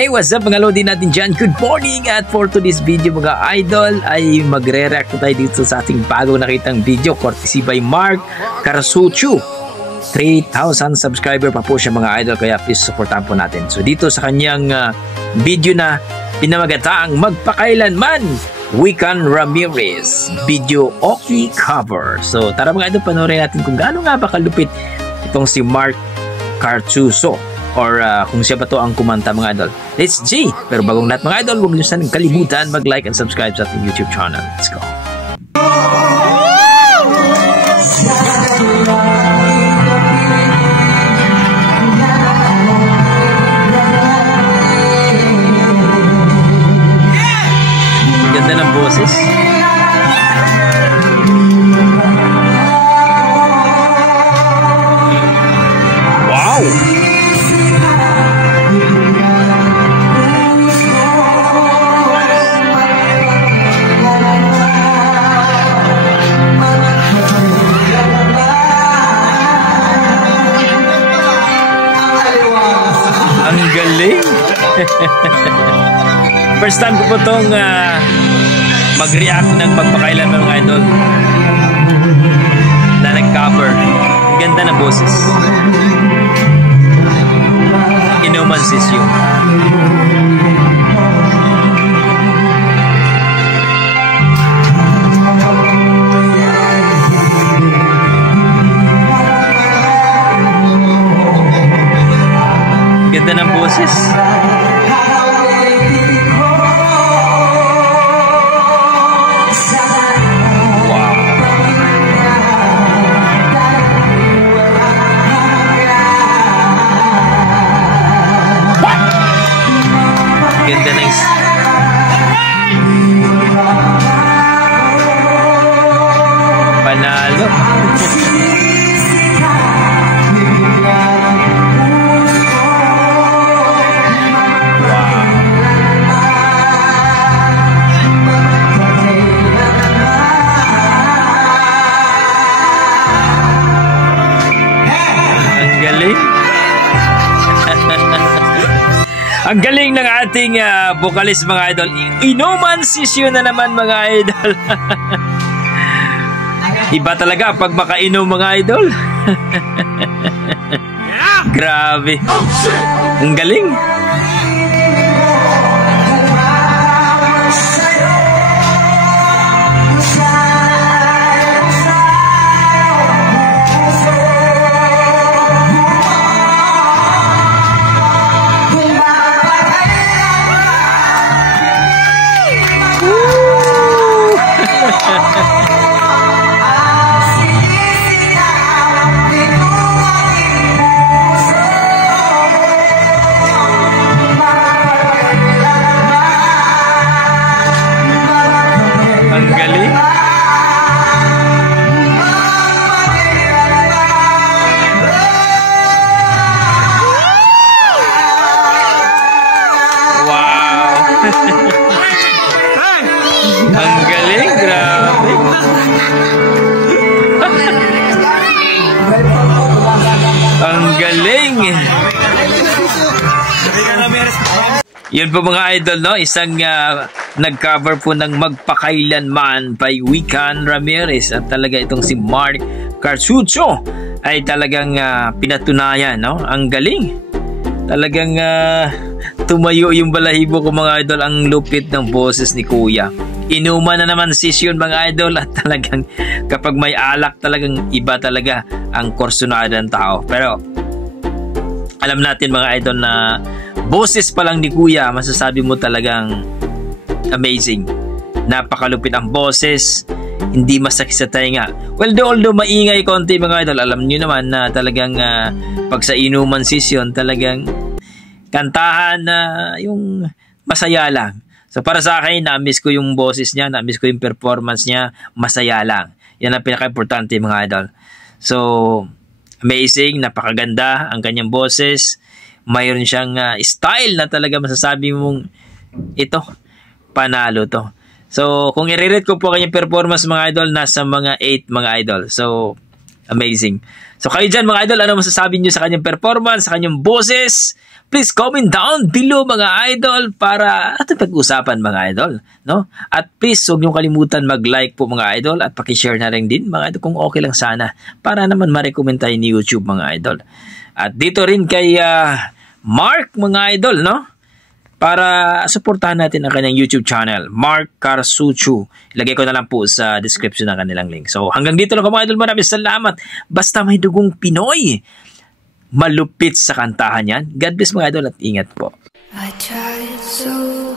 Hey, what's up mga lodi natin dyan? Good morning! At for today's video mga idol ay magre-react tayo dito sa ating bagong nakitang video courtesy by Mark Carsucho. 3,000 subscriber pa po siya mga idol, kaya please supportahan po natin. So dito sa kanyang video na pinamagataang magpakailanman, Wican Ramirez video okay cover. So tara mga idol, panoorin natin kung gaano nga ba kalupit itong si Mark Carsucho. Or kung siya ba to ang kumanta mga idol. Let's G! Pero bagong lahat mga idol, huwag niyo sanang kalimutan mag-like and subscribe sa ating YouTube channel. Let's go! Ganda ng boses. Wow! Ang galing. First time ko po itong mag-react ng magpakailanman mga idol na nag-cover. Ang ganda na boses. Inuman Sisyo. Ganda ng boses. Wow. Ganda ng panalo. Ang galing ng ating vocalist mga idol. Inuman Sisyo na naman mga idol. Iba talaga pag makainom mga idol. Grabe. Ang galing. Ang galing. Wow. Ang galing, grabe. Ang galing. Yun po mga idol, no? Isang nag-cover po ng Magpakailanman by Wican Ramirez. At talaga itong si Mark Carsucho ay talagang pinatunayan, no? Ang galing. Talagang tumayo yung balahibo ko mga idol. Ang lupit ng boses ni Kuya. Inuman na naman session mga idol. At talagang kapag may alak, talagang iba talaga ang kursunada ng tao. Pero alam natin mga idol na boses pa lang ni Kuya, masasabi mo talagang amazing. Napakalupit ang boses, hindi masakit sa tainga. Well, although maingay konti mga idol, alam niyo naman na talagang pag sa inuman session, talagang kantahan na yung masaya lang. So para sa akin, na-miss ko yung boses niya, na-miss ko yung performance niya, masaya lang. Yan ang pinaka-importante mga idol. So, amazing, napakaganda ang kanyang boses. Mayroon siyang style na talaga masasabi mong ito, panalo to. So, kung i-rate ko po kanyang performance mga idol, nasa mga 8 mga idol. So, amazing. So, kayo dyan mga idol, ano masasabi nyo sa kanyang performance, sa kanyang boses? please comment down below mga idol para ating pag-usapan mga idol, no? At please huwag niyong kalimutan mag-like po mga idol at paki-share na rin din mga idol kung okay lang sana para naman ma-recommend tayo ni YouTube mga idol. At dito rin kay Mark mga idol, no? Para suportahan natin ang kanyang YouTube channel, Mark Carsucho. Ilagay ko na lang po sa description ng kanilang link. So hanggang dito lang mga idol, maraming salamat. Basta may dugong Pinoy, malupit sa kantahan yan. God bless mga idol at ingat po. I tried so